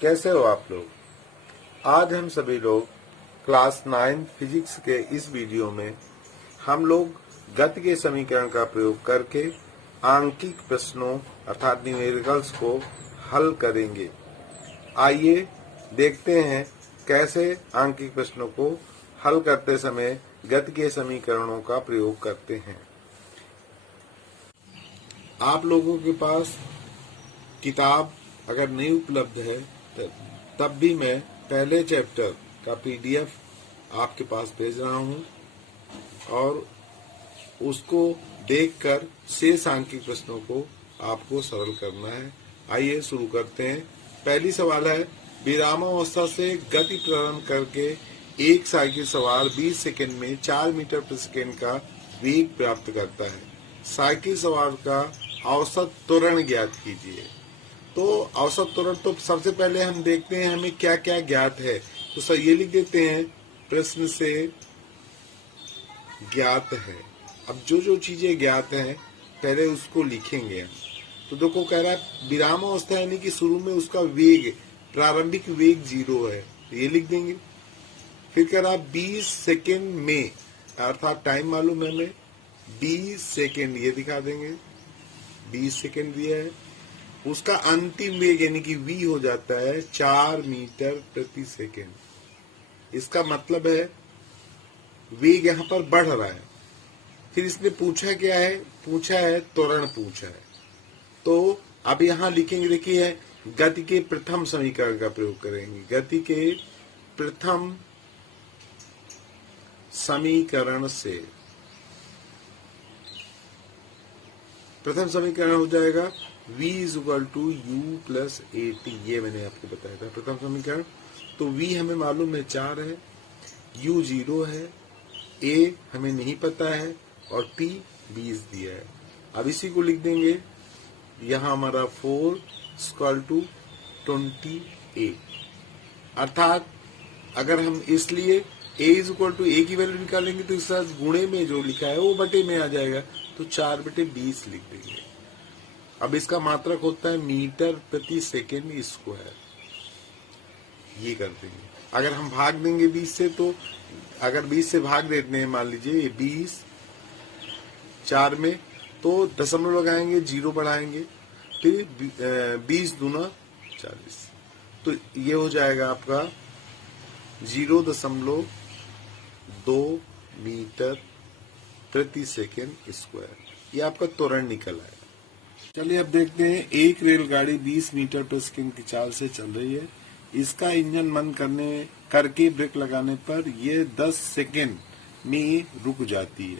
कैसे हो आप लोग। आज हम सभी लोग क्लास 9 फिजिक्स के इस वीडियो में हम लोग गति के समीकरण का प्रयोग करके आंकिक प्रश्नों अर्थात न्यूमेरिकल्स को हल करेंगे। आइए देखते हैं कैसे आंकिक प्रश्नों को हल करते समय गति के समीकरणों का प्रयोग करते हैं। आप लोगों के पास किताब अगर नहीं उपलब्ध है तब भी मैं पहले चैप्टर का पीडीएफ आपके पास भेज रहा हूं और उसको देखकर शेष आंकिक प्रश्नों को आपको सरल करना है। आइए शुरू करते हैं। पहली सवाल है, विरामावस्था से गति प्रारंभ करके एक साइकिल सवार 20 सेकंड में 4 मीटर प्रति सेकंड का वेग प्राप्त करता है। साइकिल सवार का औसत त्वरण ज्ञात कीजिए। तो औसत त्वरण तो सबसे पहले हम देखते हैं हमें क्या क्या ज्ञात है। तो सर ये लिख देते हैं, प्रश्न से ज्ञात है। अब जो जो चीजें ज्ञात हैं पहले उसको लिखेंगे हम। तो देखो कह रहा है विरामावस्था यानी कि शुरू में उसका वेग, प्रारंभिक वेग 0 है, तो ये लिख देंगे। फिर कह रहा 20 सेकेंड में, अर्थात टाइम मालूम है हमें, 20 सेकेंड ये दिखा देंगे, 20 सेकेंड दिया है। उसका अंतिम वेग यानी कि v हो जाता है 4 मीटर प्रति सेकेंड। इसका मतलब है वेग यहाँ पर बढ़ रहा है। फिर इसने पूछा क्या है, पूछा है त्वरण पूछा है। तो अब यहाँ लिखेंगे, देखिए गति के प्रथम समीकरण का प्रयोग करेंगे। गति के प्रथम समीकरण से प्रथम समीकरण हो जाएगा v is equal to u plus a t. ये मैंने आपको बताया था प्रथम समीकरण। तो v हमें मालूम है 4 है, u 0 है, a हमें नहीं पता है और t 20 दिया है। अब इसी को लिख देंगे, यहाँ हमारा 4 इक्वल टू 28। अर्थात अगर हम इसलिए a is equal to a की वैल्यू निकालेंगे तो इस साथ गुणे में जो लिखा है वो बटे में आ जाएगा, तो 4/20 लिख देंगे। अब इसका मात्रक होता है मीटर प्रति सेकेंड स्क्वायर, ये कर देंगे। अगर हम भाग देंगे 20 से, तो अगर 20 से भाग देते हैं, मान लीजिए 20 4 में, तो दशमलव लगाएंगे, 0 बढ़ाएंगे, फिर 20 दूना 40, तो ये हो जाएगा आपका 0.2 मीटर प्रति सेकेंड स्क्वायर। ये आपका त्वरण निकल आया। चलिए अब देखते हैं, एक रेलगाड़ी 20 मीटर प्रति सेकंड की चाल से चल रही है। इसका इंजन बंद करके ब्रेक लगाने पर यह 10 सेकंड में रुक जाती है।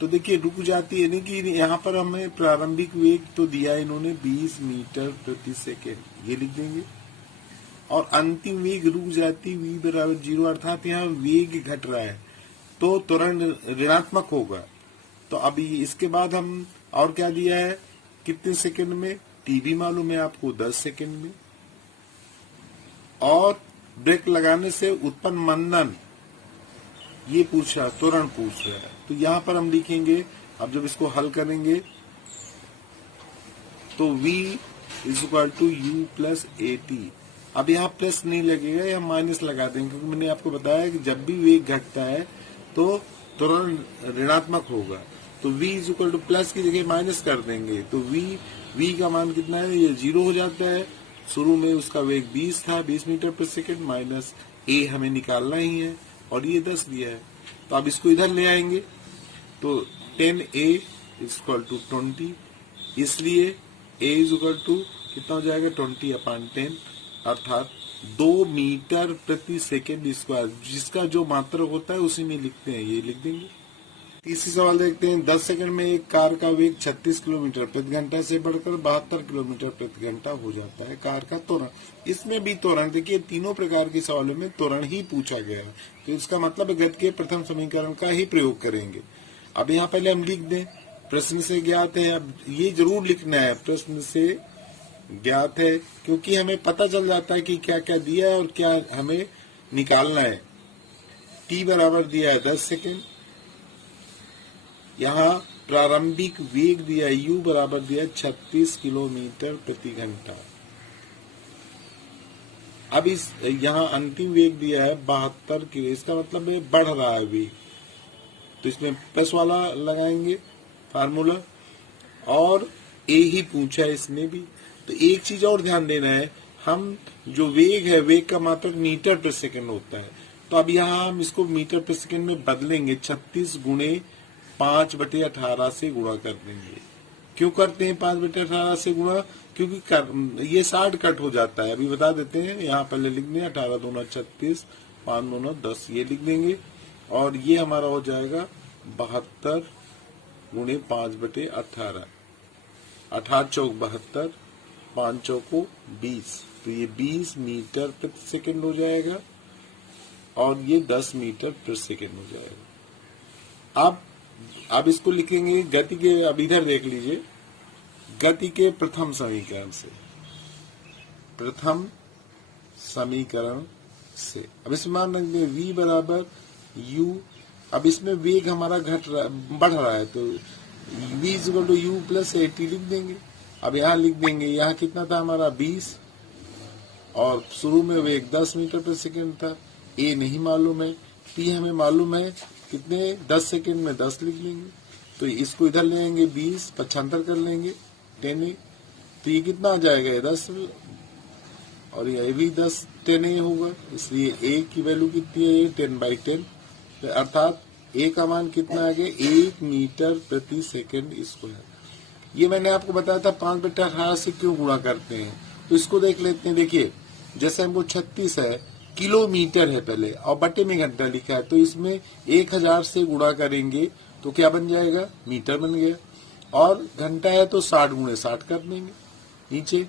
तो देखिए रुक जाती है यानी कि यहाँ पर हमें प्रारंभिक वेग तो दिया है इन्होंने 20 मीटर प्रति सेकंड, ये लिख देंगे। और अंतिम वेग रुक जाती v बराबर 0, अर्थात यहाँ वेग घट रहा है तो त्वरण ऋणात्मक होगा। तो अभी इसके बाद हम और क्या दिया है, कितने सेकंड में, t भी मालूम है आपको 10 सेकंड में, और ब्रेक लगाने से उत्पन्न मंदन ये पूछ रहा है, त्वरण पूछ रहा है। तो यहाँ पर हम लिखेंगे, अब जब इसको हल करेंगे तो v is equal to u plus a t. अब यहाँ प्लस नहीं लगेगा, यहाँ माइनस लगा देंगे, क्योंकि मैंने आपको बताया कि जब भी वेग घटता है तो त्वरण ऋणात्मक होगा। तो v is equal two plus की जगह माइनस कर देंगे, तो v का मान कितना है, ये 0 हो जाता है। शुरू में उसका वेग 20 था, 20 मीटर प्रति सेकंड, माइनस a हमें निकालना ही है और ये 10 दिया है। तो अब इसको इधर ले आएंगे, तो 10a इज इक्वल टू 20, इसलिए a इज इक्वल टू कितना हो जाएगा 20/10, अर्थात 2 मीटर प्रति सेकेंड स्क्वायर। जिसका जो मात्रक होता है उसी में लिखते हैं, ये लिख देंगे। तीसरी सवाल देखते हैं, 10 सेकंड में एक कार का वेग 36 किलोमीटर प्रति घंटा से बढ़कर 72 किलोमीटर प्रति घंटा हो जाता है। कार का त्वरण, इसमें भी त्वरण, देखिए तीनों प्रकार के सवालों में त्वरण ही पूछा गया है, तो इसका मतलब गति के प्रथम समीकरण का ही प्रयोग करेंगे। अब यहाँ पहले हम लिख दें, प्रश्न से ज्ञात है। अब ये जरूर लिखना है, प्रश्न से ज्ञात है, क्योंकि हमें पता चल जाता है कि क्या क्या दिया है और क्या हमें निकालना है। t बराबर दिया है 10 सेकेंड, यहाँ प्रारंभिक वेग दिया u बराबर दिया 36 किलोमीटर प्रति घंटा। अब इस यहाँ अंतिम वेग दिया है 72 की, इसका मतलब है बढ़ रहा है वेग, तो इसमें प्लस वाला लगाएंगे फार्मूला। और ए ही पूछा है इसने भी। तो एक चीज और ध्यान देना है, हम जो वेग है, वेग का मात्रक मीटर पर सेकंड होता है, तो अब यहाँ हम इसको मीटर पर सेकंड में बदलेंगे, 36 गुणे 5/18 से गुणा कर देंगे। क्यों करते हैं 5/18 से गुणा? क्योंकि ये 60 कट हो जाता है, अभी बता देते हैं। यहाँ पहले लिख दें 18 दूना 36, 5 दूना 10, ये लिख देंगे। और ये हमारा हो जाएगा 72 गुणे 5/18, 18 चौक 72, 5 चौको 20, तो ये 20 मीटर प्रति सेकंड हो जाएगा और ये 10 मीटर प्रति सेकंड हो जाएगा। अब इसको लिखेंगे गति के, अब इधर देख लीजिए, गति के प्रथम समीकरण से, प्रथम समीकरण से। अब इसमें मान रख दें v बराबर u। अब इसमें वेग हमारा बढ़ रहा है, तो v equal to u plus 80 लिख देंगे। अब यहाँ लिख देंगे, यहाँ कितना था हमारा 20, और शुरू में वेग 10 मीटर पर सेकंड था। a नहीं मालूम है, t हमें मालूम है, कितने 10 सेकंड में 10 लिख लेंगे। तो इसको इधर ले आएंगे 20, 75 कर लेंगे 10a, तो ये कितना आ जाएगा, ये 10, और ये भी 10 होगा, इसलिए a की वैल्यू कितनी है, 10/10, अर्थात a का मान कितना आ गया, 1 मीटर प्रति सेकंड स्क्वायर। ये मैंने आपको बताया था 5/18 से क्यों गुणा करते हैं, तो इसको देख लेते हैं। देखिए, जैसे हमको 36 है, किलोमीटर है पहले और बटे में घंटा लिखा है, तो इसमें 1000 से गुणा करेंगे तो क्या बन जाएगा, मीटर बन गया। और घंटा है तो 60 गुणे 60 कर देंगे नीचे।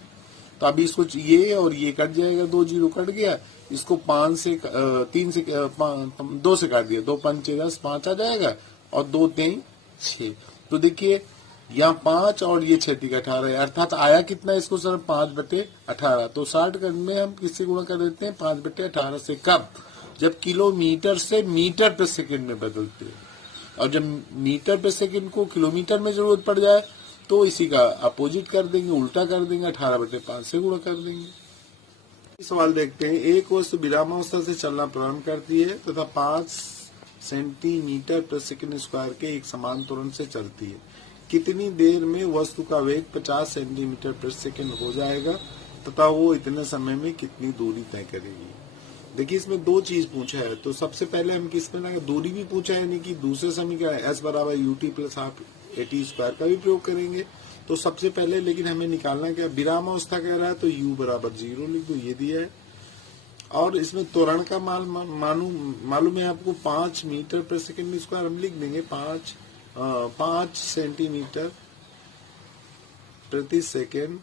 तो अभी इसको ये और ये कट जाएगा, 2 जीरो कट गया, इसको 2 से काट दिया, 2 पंचे 10, 5 आ जाएगा, और 2 3 6। तो देखिए यहाँ 5 और ये 6 3 18 है, अर्थात आया कितना इसको सर, 5/18। तो 60 में हम किससे गुणा कर देते हैं, 5/18 से। कब? जब किलोमीटर से मीटर पर सेकंड में बदलते हैं, और जब मीटर पर सेकंड को किलोमीटर में जरूरत पड़ जाए तो इसी का अपोजिट कर देंगे, उल्टा कर देंगे, 18/5 से गुणा कर देंगे। सवाल देखते हैं, एक वस्तु विरामावस्था से चलना प्रारंभ करती है तथा 5 सेंटीमीटर प्रति सेकंड स्क्वायर के एक समान त्वरण से चलती है। कितनी देर में वस्तु का वेग 50 सेंटीमीटर प्रति सेकंड हो जाएगा तथा वो इतने समय में कितनी दूरी तय करेगी। देखिए, इसमें 2 चीज पूछा है, तो सबसे पहले हम किसमें लगा, दूरी भी पूछा है, यानी कि दूसरे समीकरण s बराबर ut plus half at square का भी प्रयोग करेंगे। तो सबसे पहले लेकिन हमें निकालना क्या, विरामावस्था कह रहा है, तो u बराबर 0 लिख दो, ये दिया है। और इसमें त्वरण का मालूम है आपको 5 मीटर प्रति सेकंड स्क्वायर, हम लिख देंगे 5 सेंटीमीटर प्रति सेकंड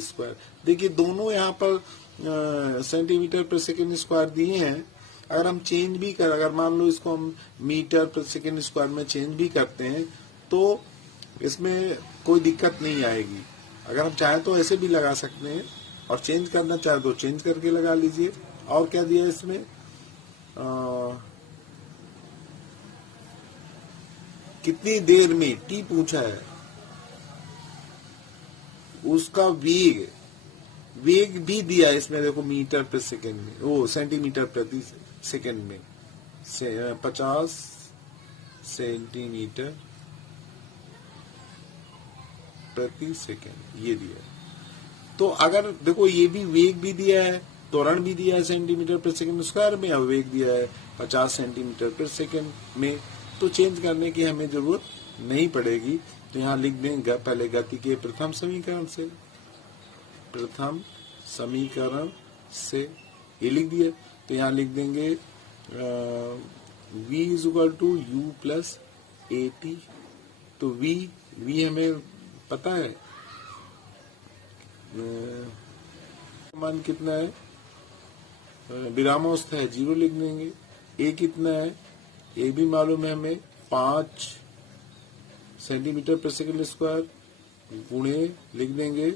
स्क्वायर। देखिए, दोनों यहाँ पर सेंटीमीटर प्रति सेकंड स्क्वायर दिए हैं। अगर हम चेंज भी कर, अगर मान लो इसको हम मीटर प्रति सेकंड स्क्वायर में चेंज भी करते हैं तो इसमें कोई दिक्कत नहीं आएगी। अगर हम चाहें तो ऐसे भी लगा सकते हैं, और चेंज करना चाहे तो चेंज करके लगा लीजिए। और क्या दिया है इसमें, कितनी देर में, टी पूछा है, उसका वेग भी दिया है इसमें, देखो मीटर प्रति सेकंड में, वो सेंटीमीटर प्रति सेकंड में, 50 सेंटीमीटर प्रति सेकंड ये दिया है। तो अगर देखो, ये भी वेग भी दिया है, त्वरण भी दिया है सेंटीमीटर प्रति सेकंड स्क्वायर में, और वेग दिया है 50 सेंटीमीटर प्रति सेकंड में, तो चेंज करने की हमें जरूरत नहीं पड़ेगी। तो यहाँ लिख देंगे पहले गति के प्रथम समीकरण से, प्रथम समीकरण से ये लिख दिया। तो यहाँ लिख देंगे v is equal to u plus at। तो v हमें पता है, मान कितना है, विरामावस्था है 0 लिख देंगे। a कितना है, a भी मालूम है हमें, 5 सेंटीमीटर प्रति सेकंड स्क्वायर, गुणे लिख देंगे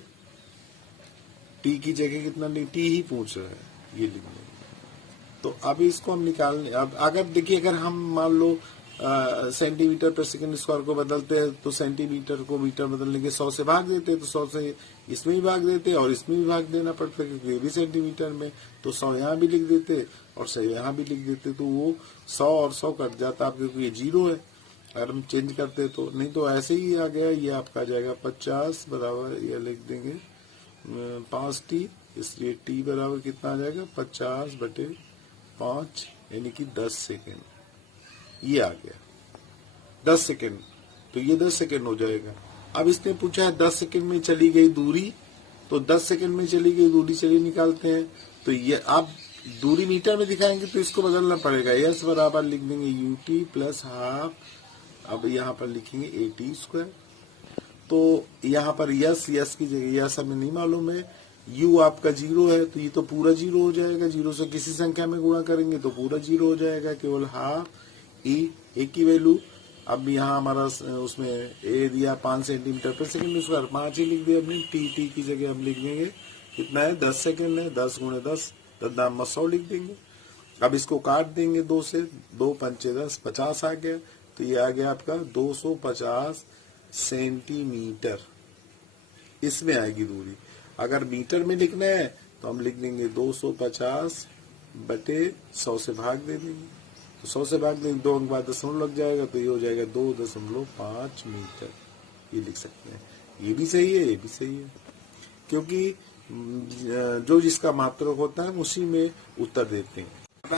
टी की जगह कितना, टी ही पूछ रहा है, ये लिख देंगे। तो अब इसको हम निकालने, अब अगर देखिए, अगर हम मान लो सेंटीमीटर पर सेकंड स्क्वायर को बदलते हैं तो सेंटीमीटर को मीटर बदलने के 100 से भाग देते हैं, तो 100 से इसमें भी भाग देते हैं और इसमें भी भाग देना पड़ता है क्योंकि ये भी सेंटीमीटर में, तो 100 यहाँ भी लिख देते और 100 यहाँ भी लिख देते, तो वो 100 और 100 कट जाता है क्योंकि ये 0 है अगर हम चेंज करते तो, नहीं तो ऐसे ही आ गया। ये आपका आ जाएगा 50 बराबर, ये लिख देंगे 5t, इसलिए t बराबर कितना आ जाएगा 50/5 यानी कि 10 सेकेंड। ये आ गया 10 सेकेंड, तो ये 10 सेकेंड हो जाएगा। अब इसने पूछा है 10 सेकेंड में चली गई दूरी, तो 10 सेकेंड में चली गई दूरी चलिए निकालते हैं। तो ये आप दूरी मीटर में दिखाएंगे तो इसको बदलना पड़ेगा, यस बराबर लिख देंगे ut प्लस हाफ, अब यहाँ पर लिखेंगे at²। तो यहाँ पर यस की जगह यस हमें नहीं मालूम है, u आपका 0 है तो ये तो पूरा 0 हो जाएगा, 0 से किसी संख्या में गुणा करेंगे तो पूरा 0 हो जाएगा, केवल हाफ ए की वैल्यू। अब यहाँ हमारा उसमें ए दिया 5 सेंटीमीटर पर सेकंड स्क्वायर, 5 ही लिख दिया हमने, टी की जगह हम लिख देंगे कितना है 10 सेकंड है, 10 × 10 100 लिख देंगे। अब इसको काट देंगे 2 से, 2 पंचे 10, 50 आ गया, तो ये आ गया आपका 250 सेंटीमीटर, इसमें आएगी दूरी। अगर मीटर में लिखना है तो हम लिख देंगे 250/100 से भाग दे देंगे, तो 100 से भाग देंगे, 2 अंक बाद दशमलव लग जाएगा तो ये हो जाएगा 2.5 मीटर, ये लिख सकते हैं। ये भी सही है, ये भी सही है, क्योंकि जो जिसका मात्रक होता है उसी में उत्तर देते हैं।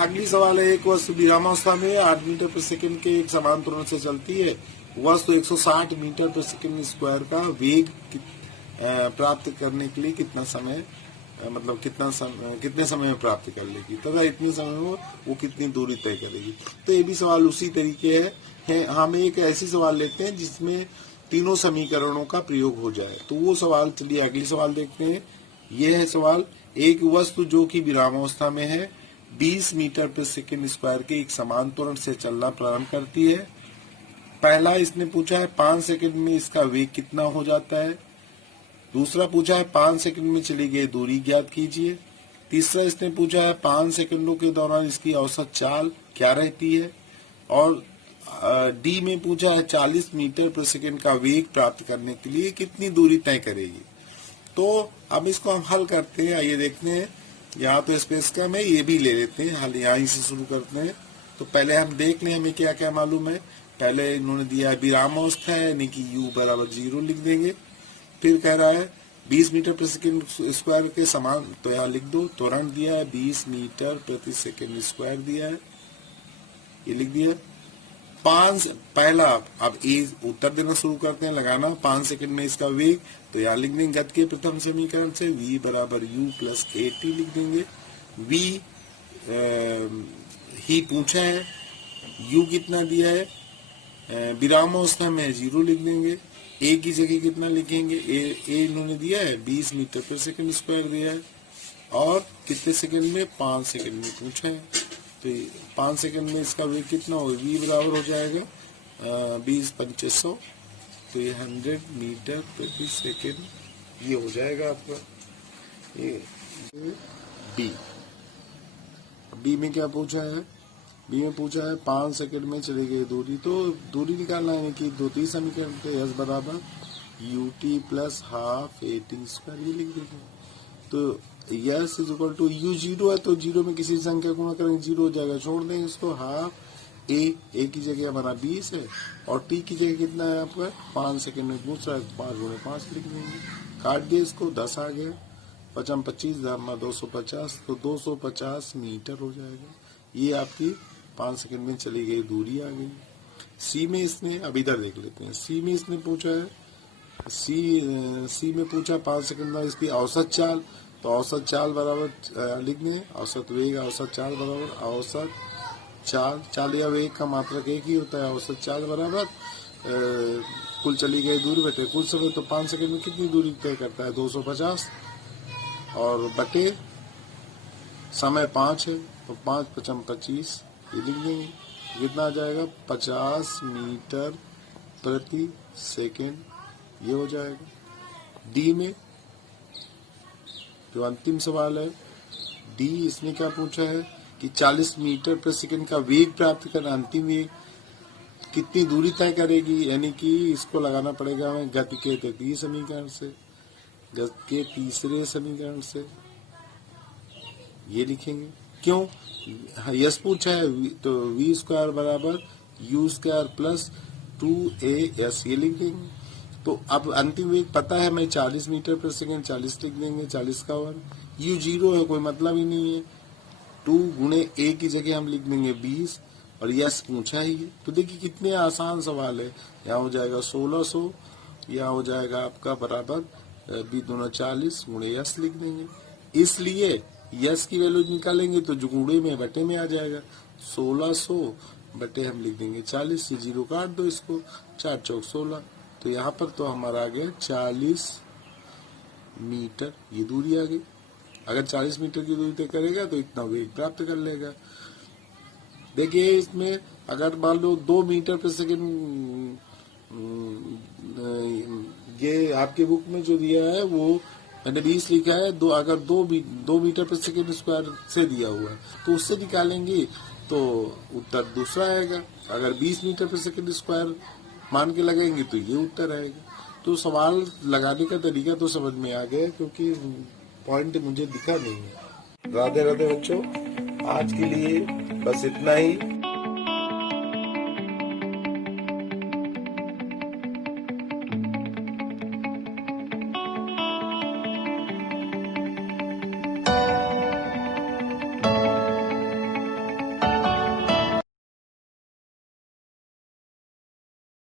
अगली सवाल है, एक वस्तु विरामावस्था में 8 मीटर पर सेकंड के एक समान त्वरण से चलती है, वस्तु 160 मीटर पर सेकंड स्क्वायर का वेग प्राप्त करने के लिए कितना समय, मतलब कितने समय में प्राप्त कर लेगी तथा इतने समय में वो कितनी दूरी तय करेगी। तो ये भी सवाल उसी तरीके है। हम एक ऐसी सवाल लेते हैं जिसमें तीनों समीकरणों का प्रयोग हो जाए, तो वो सवाल, चलिए अगली सवाल देखते हैं। ये है सवाल, एक वस्तु जो कि विरामावस्था में है 20 मीटर पर सेकंड स्क्वायर के एक समान त्वरण से चलना प्रारंभ करती है। पहला इसने पूछा है 5 सेकंड में इसका वेग कितना हो जाता है, दूसरा पूछा है 5 सेकंड में चली गई दूरी ज्ञात कीजिए, तीसरा इसने पूछा है 5 सेकंडों के दौरान इसकी औसत चाल क्या रहती है, और डी में पूछा है 40 मीटर पर सेकंड का वेग प्राप्त करने के लिए कितनी दूरी तय करेगी। तो अब इसको हम हल करते हैं, आइए देखते हैं। यहाँ तो स्पेस कम है, ये भी ले लेते हैं हल, यहाँ से शुरू करते हैं। तो पहले हम देख लें हमें क्या क्या मालूम है। पहले इन्होंने दिया है विरामावस्था है, यानी कि u बराबर 0 लिख देंगे। फिर कह रहा है 20 मीटर प्रति सेकंड स्क्वायर के समान, तो यहाँ लिख दो। त्वरण दिया है 20 मीटर प्रति सेकंड स्क्वायर दिया है, ये लिख दिया। 5 पहला, अब ए उत्तर देना शुरू करते हैं, लगाना 5 सेकंड में इसका वेग, तो यहाँ लिख देंगे गति के प्रथम समीकरण से v बराबर u प्लस at लिख देंगे। v ही पूछा है, u कितना दिया है, विरामावस्था में 0 लिख देंगे। ए की जगह कितना लिखेंगे, ए इन्होंने दिया है 20 मीटर पर सेकंड स्क्वायर दिया है, और कितने सेकंड में, 5 सेकंड में पूछा है। तो 5 सेकंड में इसका वेग कितना होगा, v बराबर हो जाएगा 20×500, तो ये 100 मीटर प्रति सेकंड ये हो जाएगा आपका। ये बी में क्या पूछा है, बी में पूछा है 5 सेकंड में चली गई दूरी, तो दूरी निकालना है कि दो तीन समीकरण थे, एस बराबर ut प्लस हाफ at², ये लिख देंगे। तो यस इज इक्वल टू u 0 है, तो 0 में किसी संख्या गुणा करेंगे 0 हो जाएगा, छोड़ देंगे इसको। हाफ ए की जगह हमारा 20 है, और टी की जगह कितना है आपका 5 सेकंड में दूसरा है, 5 × 5 लिख देंगे। काट दिए इसको, 10 आ गया, 5 25 250, तो 250 मीटर हो जाएगा। ये आपकी 5 सेकंड में चली गई दूरी आ गई। सी में इसने, अब इधर देख लेते हैं, सी में इसने पूछा है, सी में पूछा 5 सेकंड में इसकी औसत चाल, तो औसत चाल बराबर लिख दें, औसत वेग औसत चाल बराबर औसत चाल या वेग का मात्रक एक ही होता है। औसत चाल बराबर कुल चली गई दूरी बटे कुल समय, तो 5 सेकंड में कितनी दूरी तय करता है 250, और बटे समय 5 है, तो 5 × 5 = 25, ये लिख देंगे। कितना आ जाएगा 50 मीटर प्रति सेकंड, ये हो जाएगा। डी में जो अंतिम सवाल है, डी इसने क्या पूछा है कि 40 मीटर प्रति सेकंड का वेग प्राप्त करना, अंतिम वेग, कितनी दूरी तय करेगी, यानी कि इसको लगाना पड़ेगा हमें गति के तृतीय समीकरण से, गति के तीसरे समीकरण से ये लिखेंगे। क्यों? यस पूछा है तो वी स्क्वायर बराबर यू स्क्वायर प्लस 2AS ये लिख देंगे। तो अब अंतिम वेग पता है हमें 40 मीटर पर सेकेंड, 40 लिख देंगे, 40 का 1। यू 0 है, कोई मतलब ही नहीं है। 2 गुणे A की जगह हम लिख देंगे 20 और यस पूछा ही है। तो देखिए कितने आसान सवाल है। यहाँ हो जाएगा 1600, यहाँ हो जाएगा आपका बराबर बी दोनों 40 गुणे यस लिख देंगे। इसलिए यस की वैल्यू निकालेंगे तो जो गुणे में बटे में आ जाएगा 1600 बटे हम लिख देंगे 40, ये 0 काट दो इसको, 4 चौक 16। तो यहाँ पर तो हमारा आ गया 40 मीटर ये दूरी आ गई। अगर 40 मीटर की दूरी तय करेगा तो इतना वेग प्राप्त कर लेगा। देखिए इसमें अगर मान लो 2 मीटर पर सेकेंड, ये आपके बुक में जो दिया है वो मैंने 20 लिखा है, अगर 2 मीटर पर सेकेंड स्क्वायर से दिया हुआ है तो उससे निकालेंगे तो उत्तर दूसरा आएगा। अगर 20 मीटर पर सेकेंड स्क्वायर मान के लगाएंगे तो ये उत्तर आएगा। तो सवाल लगाने का तरीका तो समझ में आ गया, क्योंकि पॉइंट मुझे दिखा नहीं है। राधे राधे बच्चों, आज के लिए बस इतना ही।